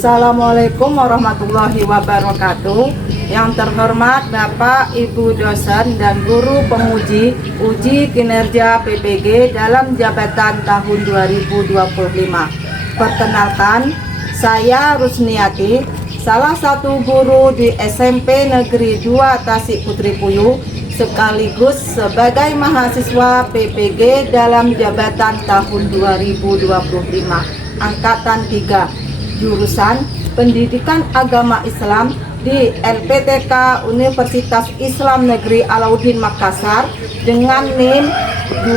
Assalamualaikum warahmatullahi wabarakatuh. Yang terhormat Bapak, Ibu dosen dan guru penguji uji kinerja PPG dalam jabatan tahun 2025. Perkenalkan, saya Rusniati, salah satu guru di SMP Negeri 2 Tasik Putri Puyuh, sekaligus sebagai mahasiswa PPG dalam jabatan tahun 2025, Angkatan 3, jurusan Pendidikan Agama Islam di LPTK Universitas Islam Negeri Alauddin Makassar dengan NIM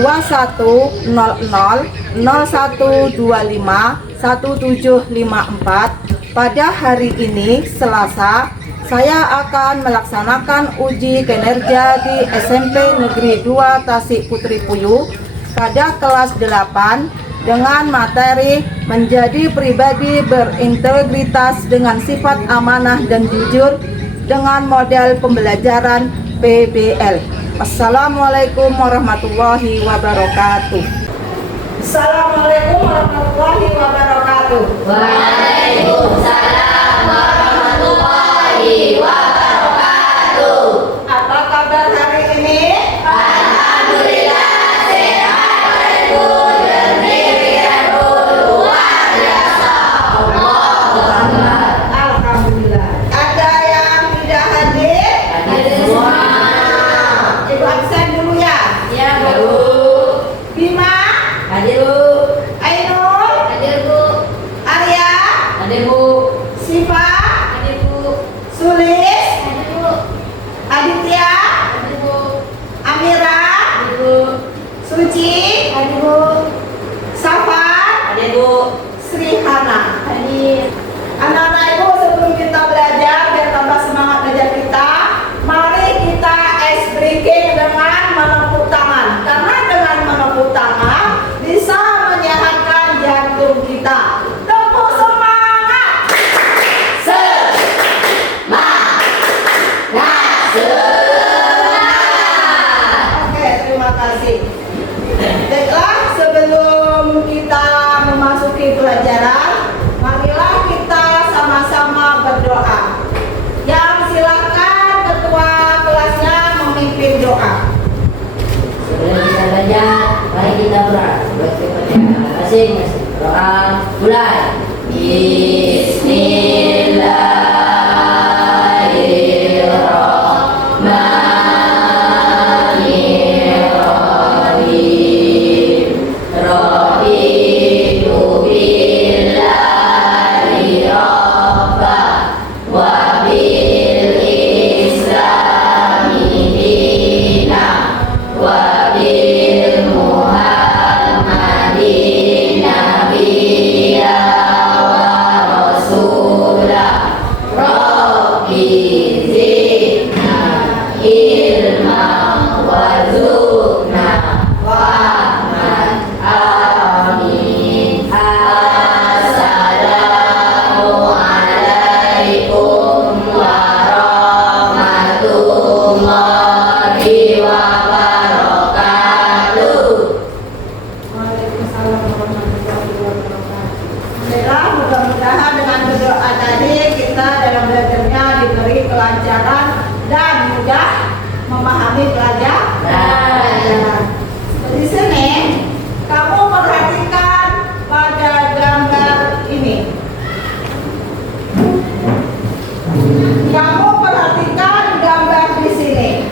210001251754. Pada hari ini, Selasa, saya akan melaksanakan uji kinerja di SMP Negeri 2 Tasik Putri Puyuh pada kelas 8 dengan materi menjadi pribadi berintegritas dengan sifat amanah dan jujur dengan model pembelajaran PBL. Assalamualaikum warahmatullahi wabarakatuh. Assalamualaikum warahmatullahi wabarakatuh. Waalaikumsalam warahmatullahi wabarakatuh. Apa kabar hari ini? Alhamdulillah sehat Ibu dan luar biasa. Allahu Akbar. Alhamdulillah. Ada yang tidak hadir? Hadir semua. Ibu absen dulu ya. Ya Bu. Bima, Hadir Bu. Ainul, Hadir Bu. Arya, Hadir Bu. Siva, Hadir Bu. Sulis, Hadir Bu. Aditya, Hadir Bu. Amira, Hadir Bu. Suci, Hadir Bu. Safar, Hadir Bu. Srihana. Hadir. Anak-anak Ibu, sebelum kita belajar biar tambah semangat belajar kita, mari kita ice breaking dengan menepuk tangan. Karena dengan menepuk tangan bisa menyehatkan jantung kita. Tepuk semangat. Oke, terima kasih. Baiklah, sebelum kita memasuki pelajaran, marilah kita sama-sama berdoa. Yang silakan ketua kelasnya memimpin doa. Sebelum kita belajar, mari kita berdoa. Buat kepada masing-masing. Doa mulai. Bismillahirrahmanirrahim. Raditu billahi rabba wa bil islami dina wa bil muhammadin nabiyya wa rasula. Rabbi zidna ilma warzuqna rahmat. Amin. Assalamualaikum warahmatullahi wabarakatuh. Waalaikumsalam warahmatullahi wabarakatuh. Baiklah, mudah-mudahan dengan berdoa tadi kita dalam belajarnya diberi kelancaran dan mudah memahami pelajaran. Di sini kamu perhatikan pada gambar ini. Kamu perhatikan gambar di sini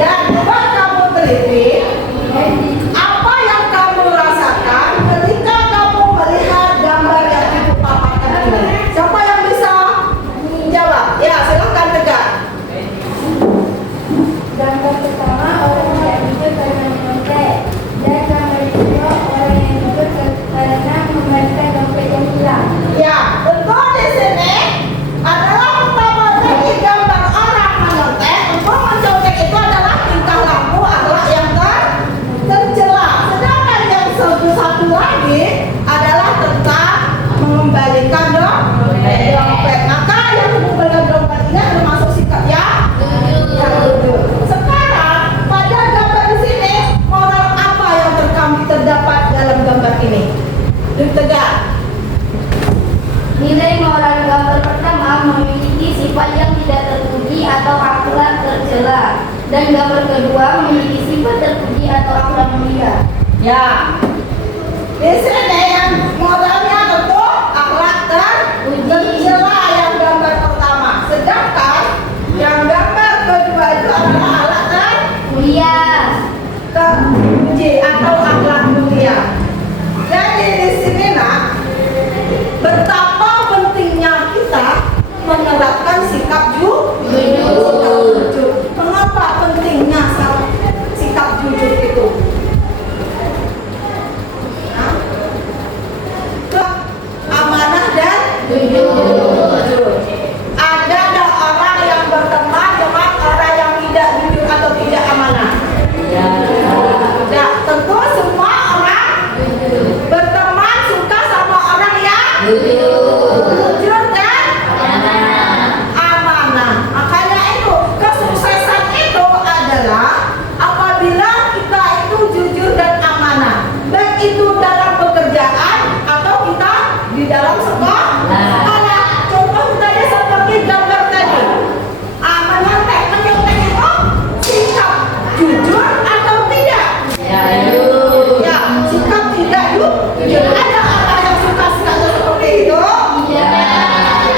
dan coba kamu teliti apa yang kamu rasakan ketika kamu melihat gambar yang ibu paparkan ini. Siapa yang bisa jawab? Ya, silakan tegak. Gambar pertama orang yang jujur karena menyontek, dan gambar kedua orang yang jujur karena membalikan dompet yang hilang. Ya, betul di sini adalah pertama dari gambar orang menyontek. Untuk mencontek itu adalah tingkah laku akhlak yang tercela. Sedangkan yang satu lagi adalah tentang mengembalikan dompet. Maka yang mengembalikan dompet ini termasuk sikap yang jujur. Sekarang pada gambar di sini moral apa yang terdapat dalam gambar ini? Tegak. Nilai moral sifat yang tidak terpuji atau akhlak tercela. Dan gambar kedua memiliki sifat terpuji atau akhlak mulia. Ya. Di sini yang modelnya tentu akhlak tercela yang gambar pertama. Sedangkan yang gambar kedua itu adalah akhlak Mulia. terpuji atau akhlak mulia. Jadi di sini nak, betapa pentingnya kita menerapkan sikap jujur. Mengapa pentingnya sikap jujur itu? Nah, amanah dan jujur. Ada tak orang yang berteman dengan orang yang tidak jujur atau tidak amanah? Ya. Ya, tentu semua orang berteman suka sama orang yang jujur dan amanah. Makanya itu kesuksesan itu adalah apabila kita itu jujur dan amanah. Baik itu dalam pekerjaan atau kita di dalam sekolah. Contoh tadi seperti gambar tadi. Menyontek itu sikap jujur atau tidak? Ya, sikap tidak jujur. Ada orang yang suka sikap seperti itu?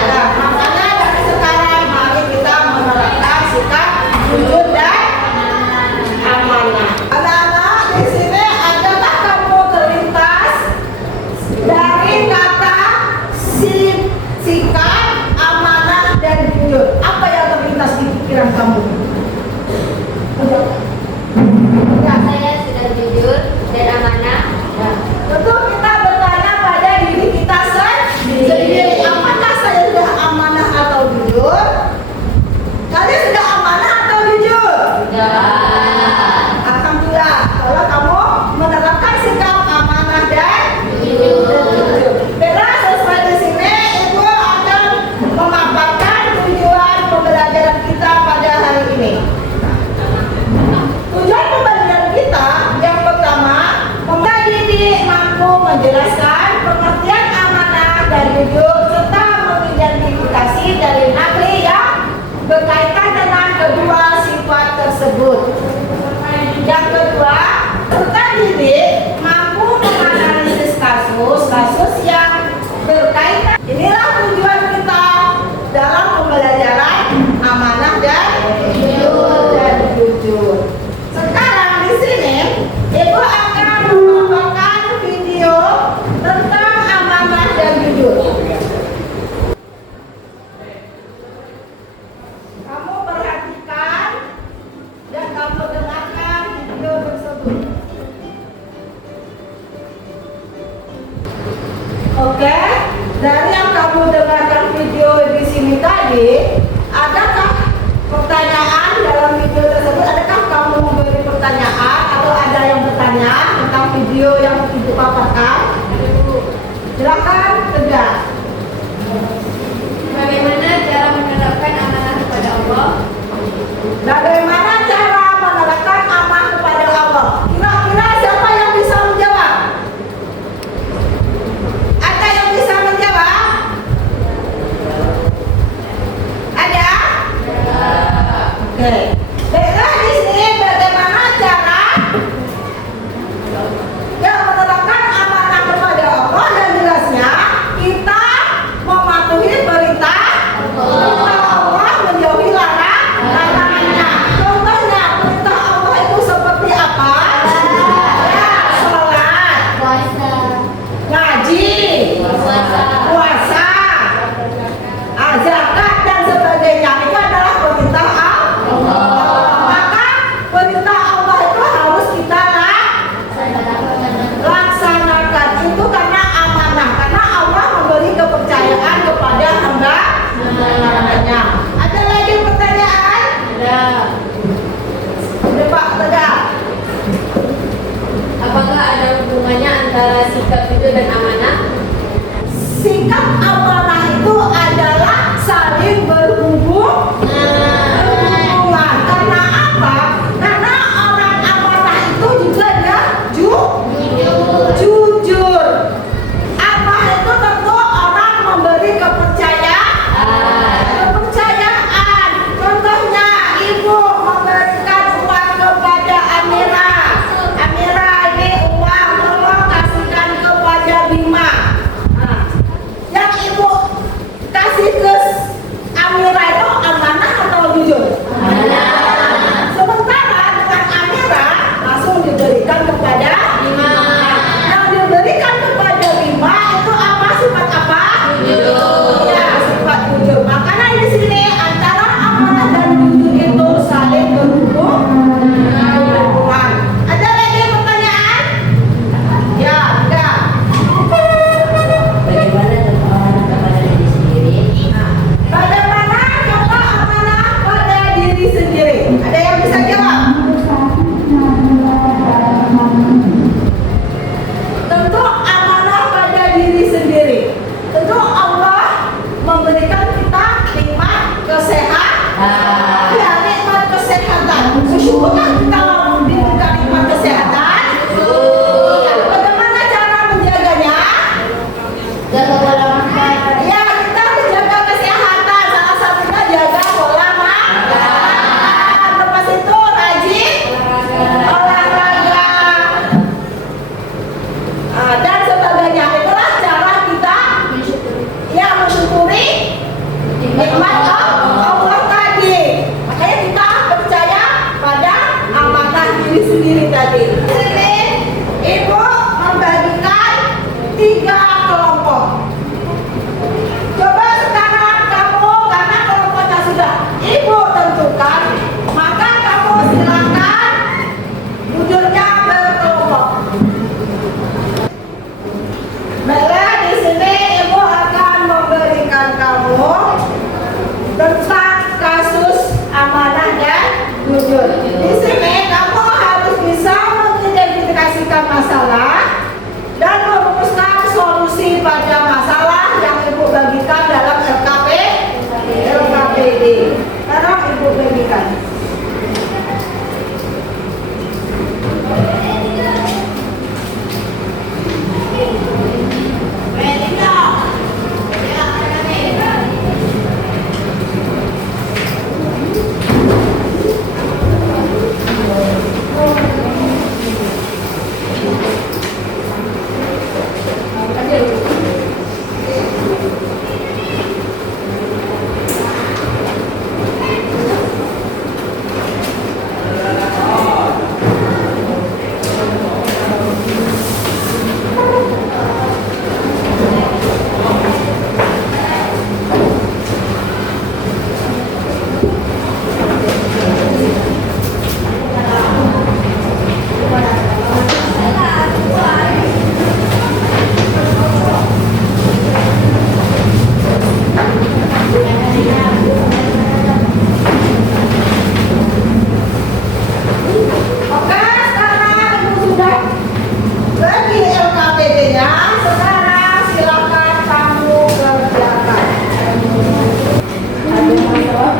Nah, makanya dari sekarang mari kita menerapkan sikap jujur dan amanah. Anak-anak di sini adakah kamu terlintas dari kata sikap, amanah dan jujur? Apa yang terlintas di pikiran kamu? Saya sudah jujur dan amanah. Tentu kita bertanya pada diri kita sendiri, apakah saya sudah amanah atau jujur? Kalian sudah amanah atau jujur? Alhamdulillah, kalau kamu menerapkan sikap amanah dan jujur. Bila sesuai di sini, Ibu akan memaparkan tujuan pembelajaran kita pada hari ini. Tujuan pembelajaran kita yang pertama, mendidik mampu menjelaskan pengertian amanah dan jujur serta mengidentifikasi dalil nakli yang berkaitan dengan kedua sifat tersebut. Yang kedua, serta didik mampu menganalisis kasus-kasus yang berkaitan. Inilah tujuan kita dalam pembelajaran amanah dan jujur. Sekarang di sini Ibu akan memaparkan video tentang amanah dan jujur. Kamu perhatikan dan kamu dengarkan video tersebut. Oke, dari yang kamu dengarkan video di sini tadi, adakah pertanyaan dalam video tersebut? Adakah kamu memberi pertanyaan atau ada yang bertanya tentang video yang Ibu paparkan? Silakan tegas. Bagaimana cara menerapkan amanah kepada Allah? Bagaimana cara menerapkan amanah kepada Allah? Kira-kira siapa yang bisa menjawab? Ada yang bisa menjawab? Ada? Oke. Baiklah, di sini bagaimana cara yang menerapkan amanah Syukurlah kita diberikan nikmat kesehatan. Bagaimana cara menjaganya? Jaga pola makan. Ya, kita harus jaga kesehatan. Salah satunya jaga pola makan. Lepas itu rajin olahraga. Dan sebagainya. Itulah cara kita ya mensyukuri nikmat Allah tadi. Makanya kita percaya pada amanah diri sendiri tadi. Di sini Ibu membagikan 3 kelompok. Coba sekarang kamu, karena kelompoknya sudah Ibu tentukan, maka kamu silakan jujurnya berkelompok. Baiklah, di sini Ibu akan memberikan kamu tentang kasus amanah dan jujur. Di sini kamu harus bisa mengidentifikasikan masalah dan merumuskan solusi pada masalah yang Ibu bagikan dalam LKPD. Sekarang Ibu bagikan. Oke, sekarang Ibu sudah bagi LKPD-nya. Sekarang silakan kamu kerjakan. Ada masalah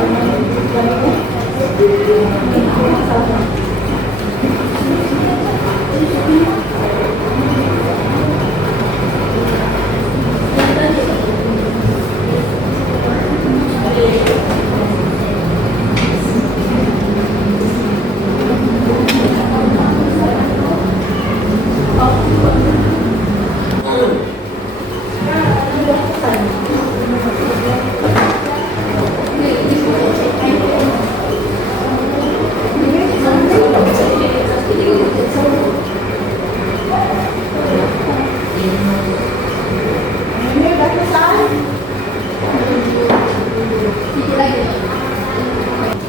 Ini udah selesai.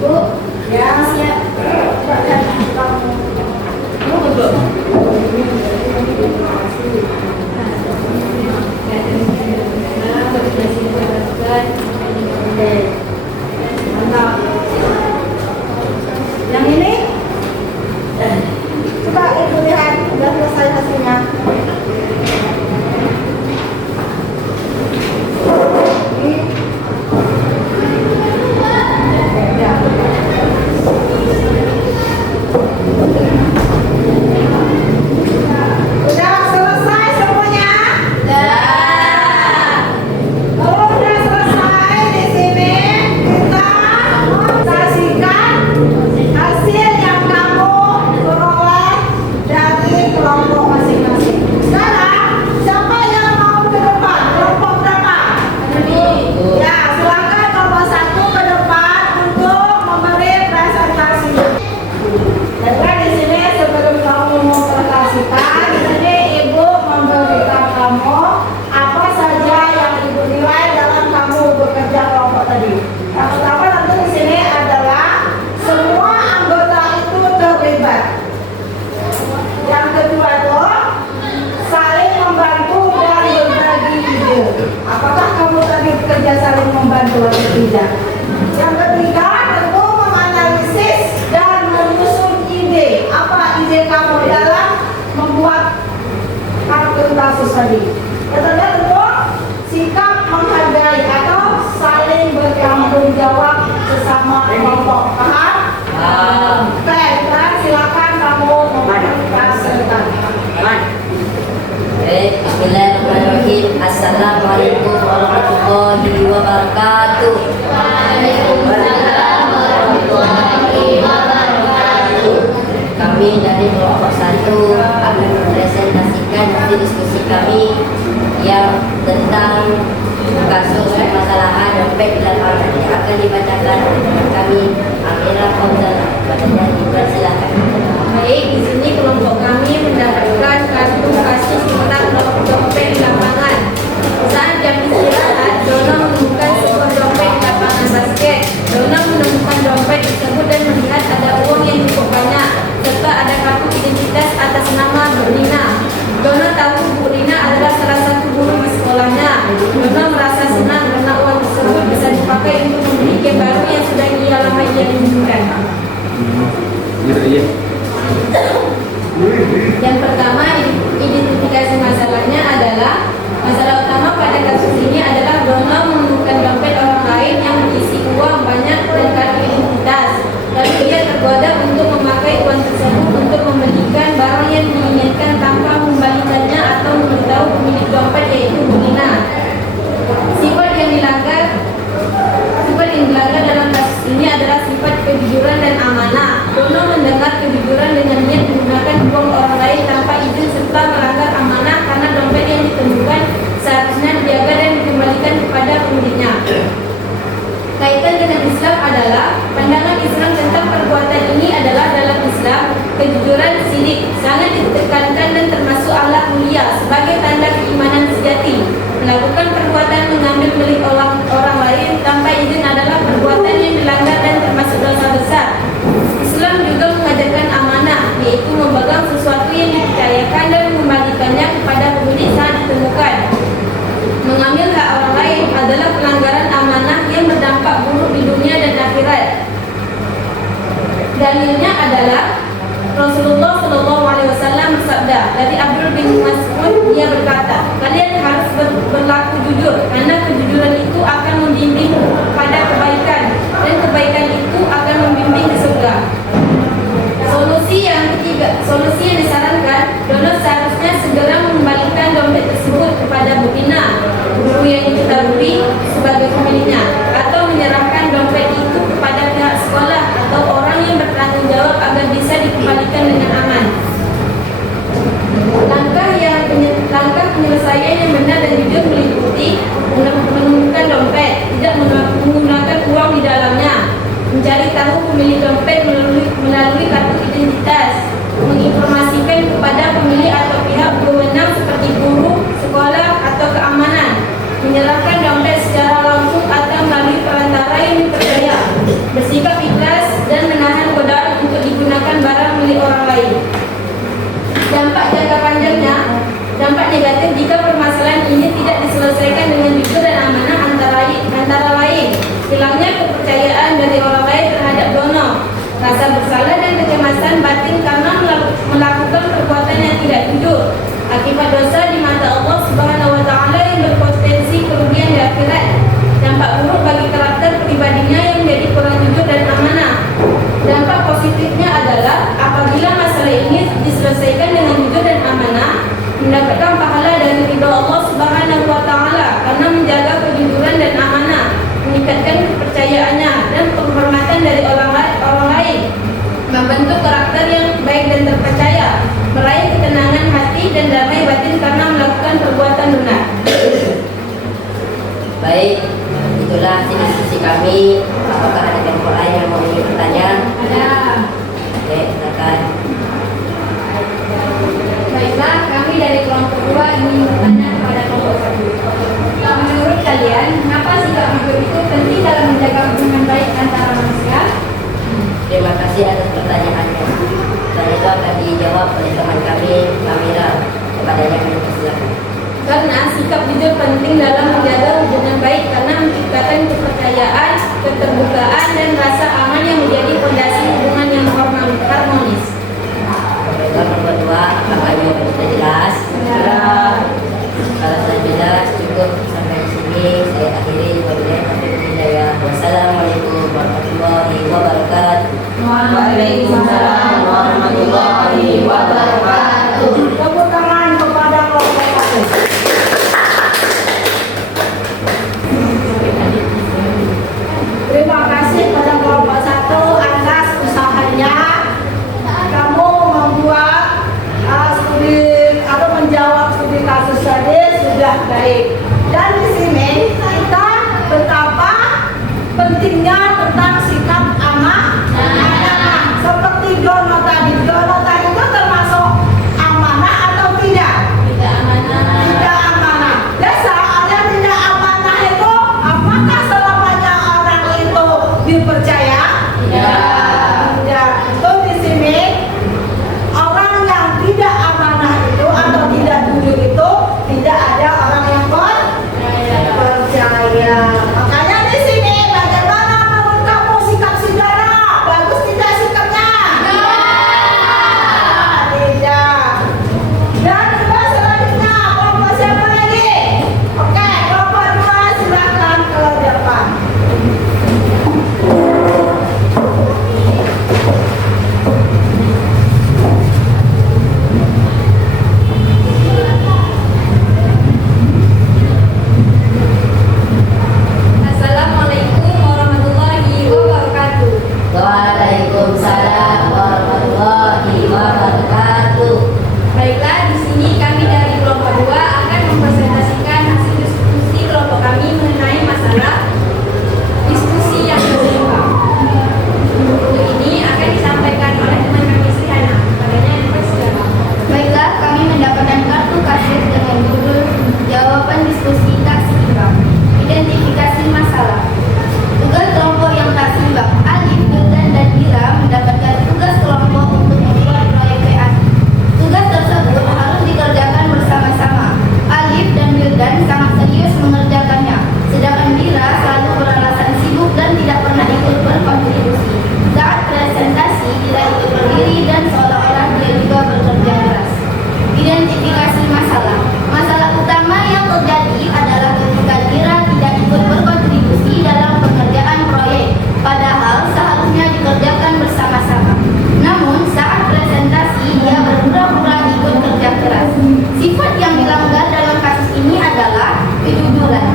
Bu, ya siap. Mantap. Yang ini coba Ibu lihat, udah selesai hasilnya. Udah selesai semuanya? Kalau udah selesai, di sini kita saksikan hasil yang kamu peroleh dari kelompok masing-masing. Sekarang siapa yang mau ke depan? Kelompok berapa? Ya, silakan kelompok 1 ke depan untuk memberi presentasi. Dan di sini sebelum kamu mempresentasikan, di sini Ibu memberikan kamu apa saja yang Ibu nilai dalam kamu bekerja kelompok tadi. Yang pertama tentu di sini adalah semua anggota itu terlibat. Yang kedua itu saling membantu dan berbagi ide. Apakah kamu tadi bekerja saling membantu atau tidak? Yang ketiga tentu menganalisis dan menyusun ide. Apa ide kamu dalam membuat kartu kasus tadi? Ketiga tentu sikap menghargai atau saling bertanggung jawab sesama kelompok. Paham? Baiklah, silakan kamu mempresentasikan. Baik, bismillahirrahmanirrahim. Assalamualaikum warahmatullahi wabarakatuh. Waalaikumsalam warahmatullahi wabarakatuh. Kami dari kelompok 1 akan mempresentasikan hasil diskusi kami yang tentang kasus permasalahan dompet di lapangan yang akan dibacakan oleh teman kami Amira Fauzan. Silakan. Baik, di sini kelompok kami mendapatkan kasus tentang dompet di lapangan. Saat jam istirahat, Dona menemukan sebuah dompet di lapangan basket. Dona menemukan dompet tersebut dan melihat ada uang yang cukup banyak serta ada kartu identitas atas nama Bu Rina. Dona tahu Bu Rina adalah salah satu guru di sekolahnya. Dona merasa senang karena uang tersebut bisa dipakai untuk membeli game baru yang sudah ia lama ia rindukan. Yang pertama, identifikasi masalahnya adalah masalah utama pada kasus ini adalah Dona menemukan dompet orang lain yang berisi uang banyak dan kartu identitas. Lalu ia tergoda untuk memakai uang tersebut untuk membelikan barang yang diinginkan tanpa membalikannya atau memberitahu pemilik dompet yaitu Bu Nina. Sifat yang dilanggar dalam kasus ini adalah sifat kejujuran dan amanah. Dono mendengar kejujuran dengan niat menggunakan uang orang lain tanpa izin serta melanggar amanah karena dompet yang ditemukan seharusnya dijaga dan dikembalikan kepada pemiliknya. Kaitan dengan Islam adalah pandangan Islam tentang perbuatan ini adalah dalam Islam kejujuran sidik sangat ditekankan dan termasuk akhlak mulia sebagai tanda keimanan sejati. Melakukan perbuatan mengambil milik orang lain tanpa izin adalah perbuatan yang dilanggar dan termasuk dosa besar. Islam juga mengajarkan amanah, yaitu memegang sesuatu yang dipercayakan dan mengembalikannya kepada pemilik saat ditemukan. Mengambil hak orang lain adalah pelanggaran amanah yang berdampak buruk di dunia dan akhirat. Dalilnya adalah Rasulullah SAW bersabda dari Abdul bin Mas'ud, dia berkata, kalian harus berlaku jujur karena kejujuran itu akan membimbing pada kebaikan dan kebaikan itu akan membimbing ke surga. Solusi yang ketiga, solusi yang disarankan, Dono seharusnya segera mengembalikan dompet tersebut kepada Bu Rina, guru yang diketahui sebagai pemiliknya, atau menyerahkan dompet itu kepada pihak sekolah atau orang yang bertanggung jawab agar bisa dikembalikan dengan aman. Langkah penyelesaian yang benar dan jujur meliputi menemukan dompet, tidak menggunakan uang di dalamnya, mencari tahu pemilik dompet melalui kartu identitas, menginformasikan kepada pemilik atau pihak berwenang seperti guru, sekolah, atau keamanan, menyerahkan dompet secara langsung atau melalui perantara yang dipercaya, bersikap ikhlas dan menahan godaan untuk digunakan barang milik orang lain. Dampak jangka panjangnya, dampak negatif jika permasalahan ini tidak diselesaikan dengan jujur dan amanah antara lain hilangnya kepercayaan dari orang lain terhadap Dono, rasa bersalah dan kecemasan batin karena melakukan perbuatan yang tidak jujur, akibat dosa di mata Allah Subhanahu wa Ta'ala yang berpotensi kerugian di akhirat. Dampak buruk bagi karakter pribadinya yang menjadi kurang jujur dan amanah. Dampak positifnya adalah apabila masalah ini diselesaikan dengan jujur dan amanah, mendapatkan pahala dari ridha Allah Subhanahu wa Ta'ala karena menjaga kejujuran dan amanah, meningkatkan kepercayaannya dan penghormatan dari orang lain, membentuk karakter yang baik dan terpercaya, meraih ketenangan hati dan damai batin karena melakukan perbuatan benar. Baik, itulah hasil diskusi kami. Apakah ada kelompok lain yang mau bertanya? Ada. Oke, silakan. Baiklah, kami dari kelompok 2 ingin bertanya kepada kelompok 1. Menurut kalian, mengapa sikap jujur itu penting dalam menjaga hubungan baik antara manusia? Terima kasih atas pertanyaannya. Dan itu akan dijawab oleh teman kami, Amira. Kepadanya kami persilakan. Karena sikap jujur penting dalam menjaga hubungan baik karena menciptakan kepercayaan, keterbukaan, dan rasa aman yang menjadi fondasi hubungan yang harmonis. Yang kedua, apakah jawaban sudah jelas? Ya. Kalau sudah jelas, cukup sampai di sini. Saya akhiri. Wassalamualaikum warahmatullahi wabarakatuh. baik. Dan di sini kita betapa pentingnya tentang sikap amanah. Seperti Jono tadi itu termasuk amanah atau tidak? Tidak amanah. Tidak amanah. Desa yang tidak amanah itu apakah selamanya orang itu dipercaya? Tidak. Itu di sini orang yang tidak amanah itu atau tidak jujur itu tidak ada orang yang percaya. Makanya di sini bagaimana menurut kamu sikap saudara? Bagus tidak sikapnya? Tidak. Dan dua selanjutnya kelompok siapa lagi? Oke, kelompok dua silakan ke depan. Assalamualaikum warahmatullahi wabarakatuh. Waalaikumsalam warahmatullahi wabarakatuh. Baiklah, di sini kami dari kelompok 2 akan mempresentasikan hasil diskusi kelompok kami mengenai masalah diskusi yang seimbang. Untuk ini akan disampaikan oleh teman kami Sihana. Padanya yang persilakan. Baiklah, kami mendapatkan kartu kaset dengan judul Jawaban Diskusi Tak Seimbang. Identifikasi masalah. Tugas kelompok yang tak seimbang, Alif, Wildan, dan Ira mendapatkan tugas kelompok untuk membuat proyek PAT. Tugas tersebut harus dikerjakan bersama-sama. Alif dan Wildan sangat serius mengerjakannya, sedangkan Ira selalu beralasan sibuk dan tidak pernah ikut berkontribusi. Saat presentasi, Ira ikut berdiri dan seolah-olah dia juga bekerja keras. Identifikasi masalah. Masalah utama yang terjadi adalah ketika Ira tidak ikut berkontribusi dalam pengerjaan proyek, padahal seharusnya dikerjakan bersama-sama. Namun saat presentasi dia berpura-pura ikut kerja keras. Sifat yang dilanggar dalam kasus ini adalah kejujuran.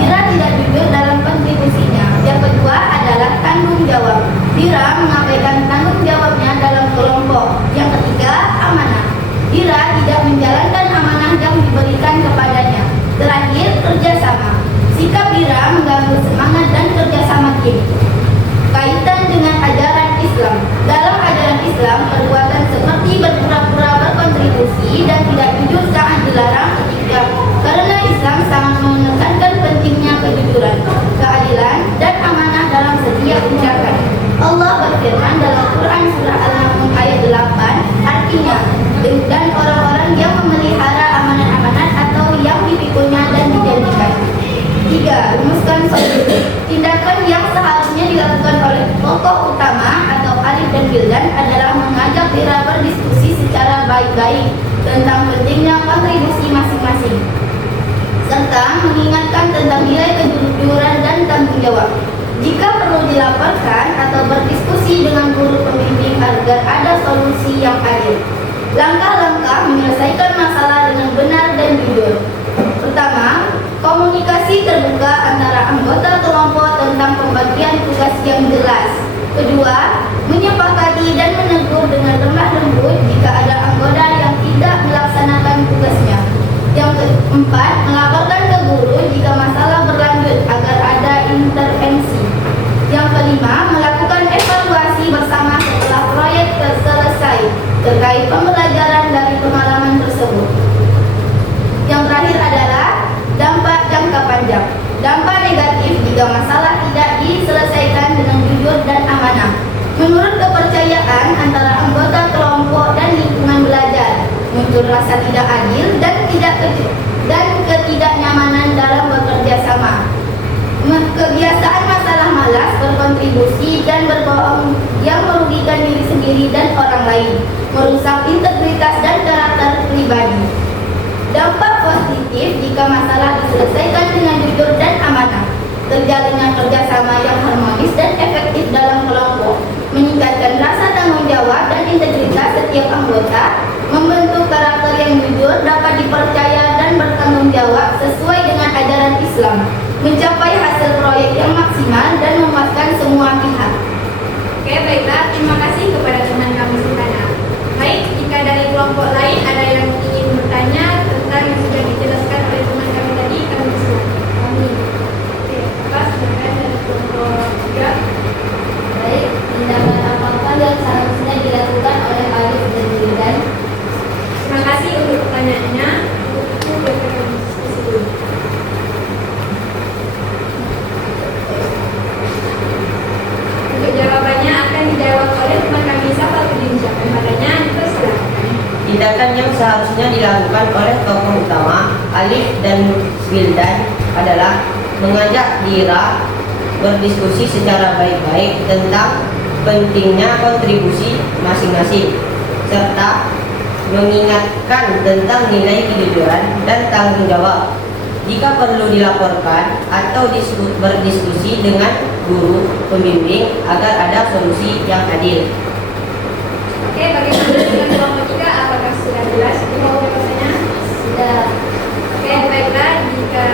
Ira tidak jujur dalam kontribusinya. Yang kedua adalah tanggung jawab. Ira mengabaikan tanggung jawabnya dalam kelompok. Yang ketiga, amanah. Ira tidak menjalankan amanah yang diberikan kepadanya. Terakhir, kerjasama. Sikap Ira mengganggu semangat dan kerjasama tim. Kaitan dengan ajaran Islam. Dalam ajaran Islam, perbuatan seperti berpura-pura berkontribusi dan tidak jujur sangat dilarang karena Islam sangat menekankan pentingnya kejujuran, keadilan, dan amanah dalam setiap tindakan. Allah berfirman dalam Quran surah Al-Maun ayat 8, artinya, dan orang-orang yang memelihara amanat-amanat atau yang dipikulnya dan dijanjikan. 3. Rumuskan solusi. Tindakan yang seharusnya dilakukan oleh tokoh utama atau Alif dan Wildan adalah mengajak Ira berdiskusi secara baik-baik tentang pentingnya kontribusi masing-masing, serta mengingatkan tentang nilai kejujuran dan tanggung jawab. Jika perlu dilaporkan atau berdiskusi dengan guru pembimbing agar ada solusi yang adil. Langkah-langkah menyelesaikan masalah dengan benar dan jujur. Pertama, komunikasi terbuka antara anggota kelompok tentang pembagian tugas yang jelas. Kedua, menyepakati dan menegur dengan lemah lembut jika ada anggota yang tidak melaksanakan tugasnya. Yang keempat, melaporkan ke guru jika masalah berlanjut agar ada intervensi. Yang kelima, melakukan evaluasi bersama setelah proyek selesai terkait pembelajaran dari pengalaman tersebut. Yang terakhir adalah dampak jangka panjang. Dampak negatif jika masalah tidak diselesaikan dengan jujur dan amanah. Menurut kepercayaan antara anggota kelompok dan lingkungan belajar, muncul rasa tidak adil dan ketidaknyamanan dalam bekerja sama. Kebiasaan masalah malas, berkontribusi, dan berbohong yang merugikan diri sendiri dan orang lain, merusak integritas dan karakter pribadi. Dampak positif jika masalah diselesaikan dengan jujur dan amanah. Terjalinnya kerjasama yang harmonis dan efektif dalam kelompok, meningkatkan rasa tanggung jawab dan integritas setiap anggota, membentuk karakter yang jujur, dapat dipercaya dan bertanggung jawab sesuai dengan ajaran Islam, mencapai hasil proyek yang maksimal dan memuaskan semua pihak. Oke, baiklah. Terima kasih kepada teman kami Sihana. Baik, jika dari kelompok lain ada yang ingin bertanya tentang yang sudah dijelaskan oleh teman kami tadi, seharusnya dilakukan oleh tokoh utama Alif dan Wildan adalah mengajak Dira berdiskusi secara baik-baik tentang pentingnya kontribusi masing-masing, serta mengingatkan tentang nilai kejujuran dan tanggung jawab. Jika perlu dilaporkan atau berdiskusi dengan guru pembimbing agar ada solusi yang adil. Oke, bagaimana dengan kelompok 3? Apakah sudah jelas pembahasannya? Sudah. Oke, baiklah. Jika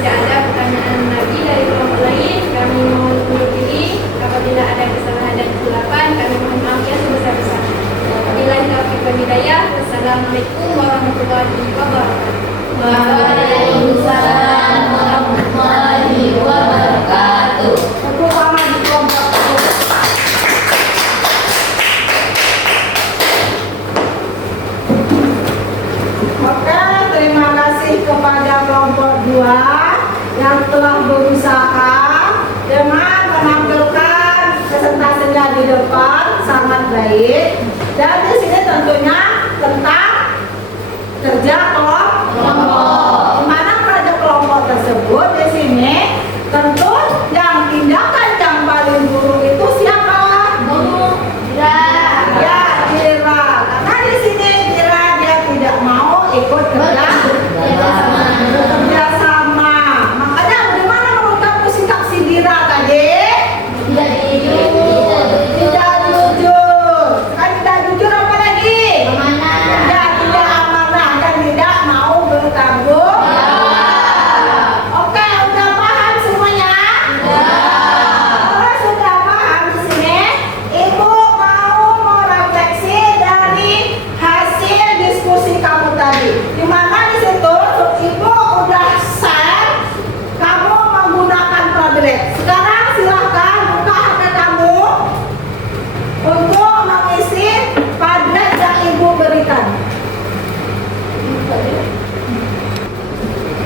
tidak ada pertanyaan lagi dari kelompok lain, kami mohon undur diri. Apabila ada kesalahan dan kesilapan, kami mohon maaf yang sebesar-besarnya. Wabillahi taufiq wal hidayah. Wassalamualaikum warahmatullahi wabarakatuh. Waalaikumsalam warahmatullahi wabarakatuh. Tepuk tangan di kelompok itu. Oke, terima kasih kepada kelompok 2 yang telah berusaha dengan menampilkan presentasenya di depan sangat baik. Dan di sini tentunya tentang kerja kelompok. Di mana kerja kelompok tersebut di sini tentu yang tindakan yang paling buruk itu siapa? Ya, Dira. Karena di sini Dira dia tidak mau ikut kerja sama. Makanya bagaimana menurut kamu sikap si Dira tadi? Tidak jujur. Kan tidak jujur apa lagi? Ya, tidak amanah dan tidak mau bertanggung. Oke, udah paham semuanya? Kalau sudah paham di sini, Ibu mau merefleksi dari hasil diskusi kamu tadi. Di mana di situ Ibu udah share kamu menggunakan Padlet. Sekarang silahkan buka HP kamu untuk mengisi Padlet yang Ibu berikan.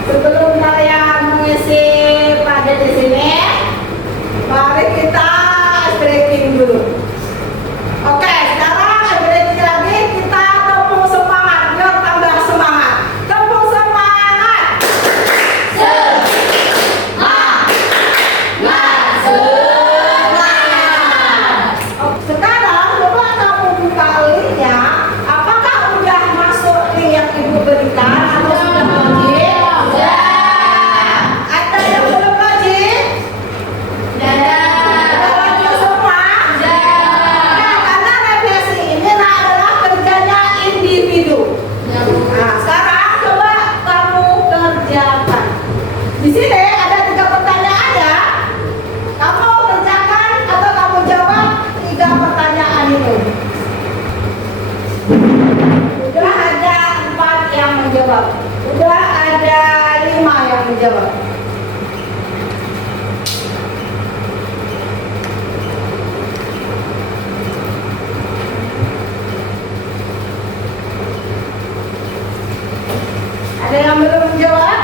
Sebelum kalian mengisi Padlet di sini, mari kita breaking dulu. Oke, sekarang breaking lagi, kita tepuk semangat biar tambah semangat. Tepuk semangat. Sekarang coba kamu buka linknya. Apakah udah masuk link yang Ibu berikan atau sudah login? Ada yang belum login? Ada login semua? Nah, karena refleksi ini adalah kerjanya individu. Nah, sekarang coba kamu kerjakan. Di sini ada 3 pertanyaan ya. Kamu kerjakan atau kamu jawab 3 pertanyaan itu. Udah ada 4 yang menjawab. Udah ada 5 yang menjawab. Ada yang belum menjawab?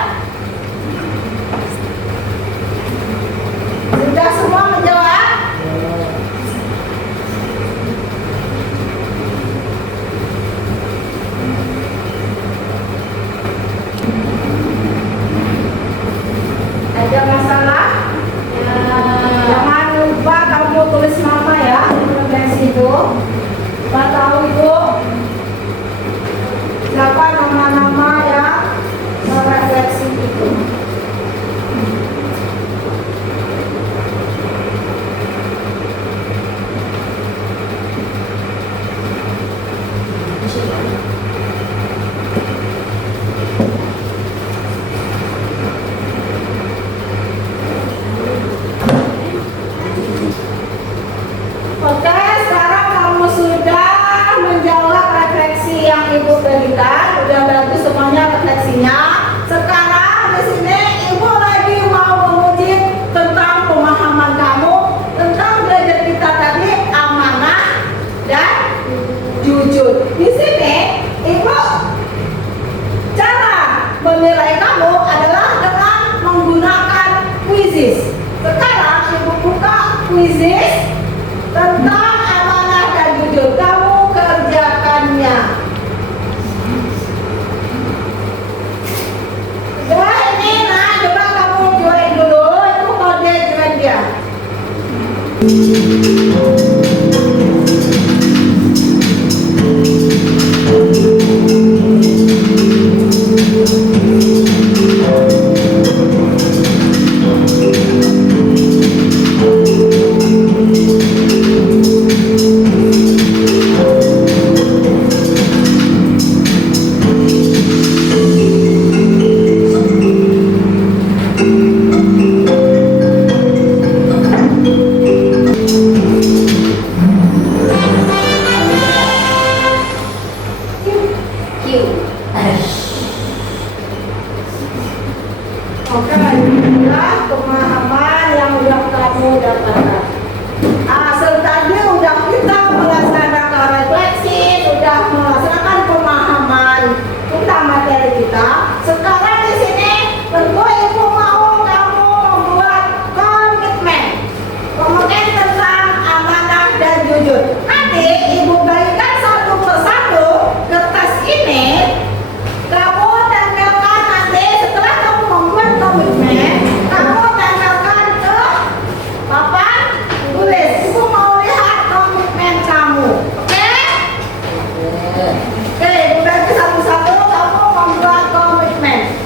Sudah semua menjawab? Ada masalah? Jangan lupa kamu tulis nama ya di refleksi itu. Pak tahu Ibu siapa nama-nama yang merefleksi itu. Oke, sekarang kamu sudah menjawab refleksi yang Ibu berikan. Udah bagus semuanya refleksinya. Sekarang di sini Ibu lagi mau menguji tentang pemahaman kamu tentang belajar kita tadi amanah dan jujur. Di sini Ibu cara menilai kamu adalah dengan menggunakan quizzes. Sekarang Ibu buka quizzes tentang amanah dan jujur. Kamu kerjakannya. Oke, inilah pemahaman yang udah kamu dapatkan. Tadi udah kita melaksanakan refleksi, udah melaksanakan pemahaman tentang materi kita. Sekarang di sini tentu ibu mau kamu membuat komitmen tentang amanah dan jujur. Nanti ibu bagikan satu persatu kertas ini. Kamu tempelkan nanti setelah kamu membuat komitmen, kamu tempelkan ke papan tulis. Ibu mau lihat komitmen kamu, oke? Oke, ibu bagi satu-satu kamu membuat komitmen.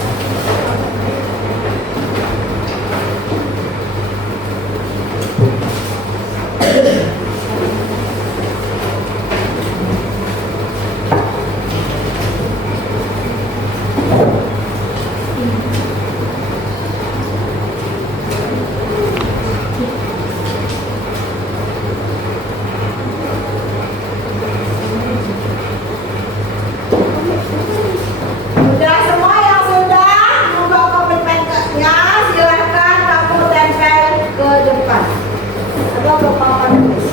Sudah semua yang sudah membawa komitmennya, silahkan kamu tempel ke depan atau ke papan tulis.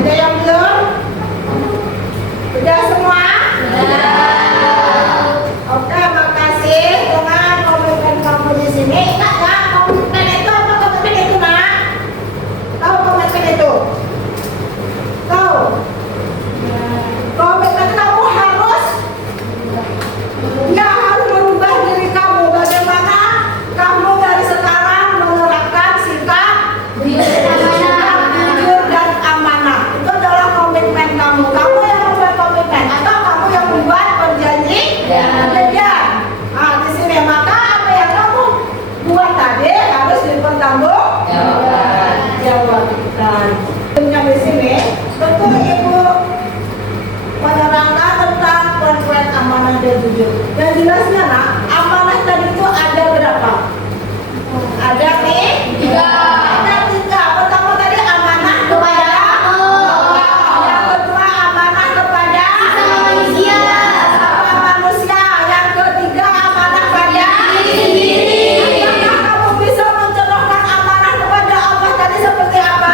Ada yang belum? Sudah semua? Oke, makasih dengan komitmen kamu di sini. Ingat ya, komitmen itu apa komitmen itu, Nak? Tahu komitmen itu? Tahu? Komitmen kamu harus merubah diri kamu. Bagaimana kamu dari sekarang menerapkan sikap jujur dan amanah. Itu adalah komitmen kamu. Kamu yang membuat komitmen atau kamu yang membuat perjanjian. Nah, di sini maka apa yang kamu buat tadi harus dipertanggungjawabkan. Yang di sini tentu ibu menerangkan tentang konflik amanah dan jujur. Dan jelasnya, Nak, amanah tadi itu ada berapa? Ada nih? 3. Ada 3. Pertama tadi amanah kepada Allah. Yang kedua amanah kepada manusia. Yang ketiga amanah pada diri sendiri. Apakah kamu bisa mencerahkan amanah kepada Allah tadi seperti apa?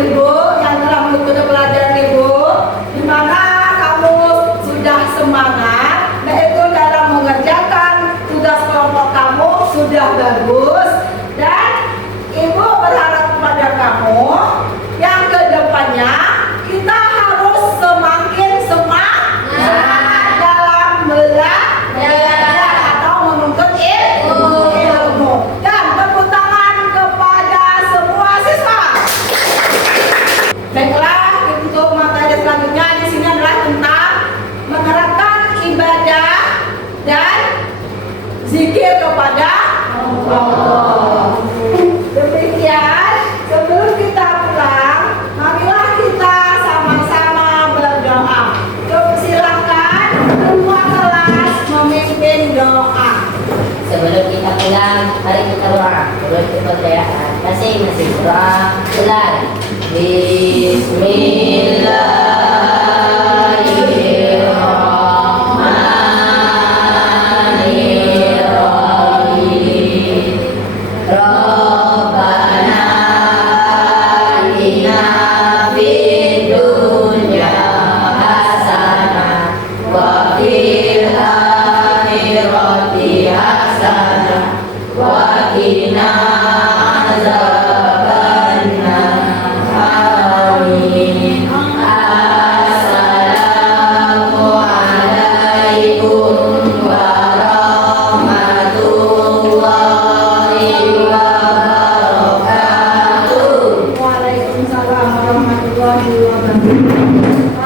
Ibu yang telah mengikuti pelajaran Ibu, di mana kamu sudah semangat, yaitu dalam mengerjakan tugas kelompok kamu sudah bagus, dan Ibu berharap kepada kamu yang kedepannya kita harus semakin semangat dalam belajar atau menuntut ilmu. Dan tepuk tangan kepada semua siswa. Baiklah, untuk materi selanjutnya di sini adalah tentang menerapkan ibadah dan zikir kepada Allah. Demikian, sebelum kita pulang, marilah kita sama-sama berdoa. Silakan semua kelas memimpin doa. Sebelum kita pulang, mari kita berdoa. Sebelum kita berdoa, masing-masing berdoa. Pulang. Bismillahirrahmanirrahim. Rabbana atina fid dunya hasanah wa fil akhirati hasanah wa qina azabannar. Amin. Assalamualaikum warahmatullahi wabarakatuh. Waalaikumsalam warahmatullahi wabarakatuh.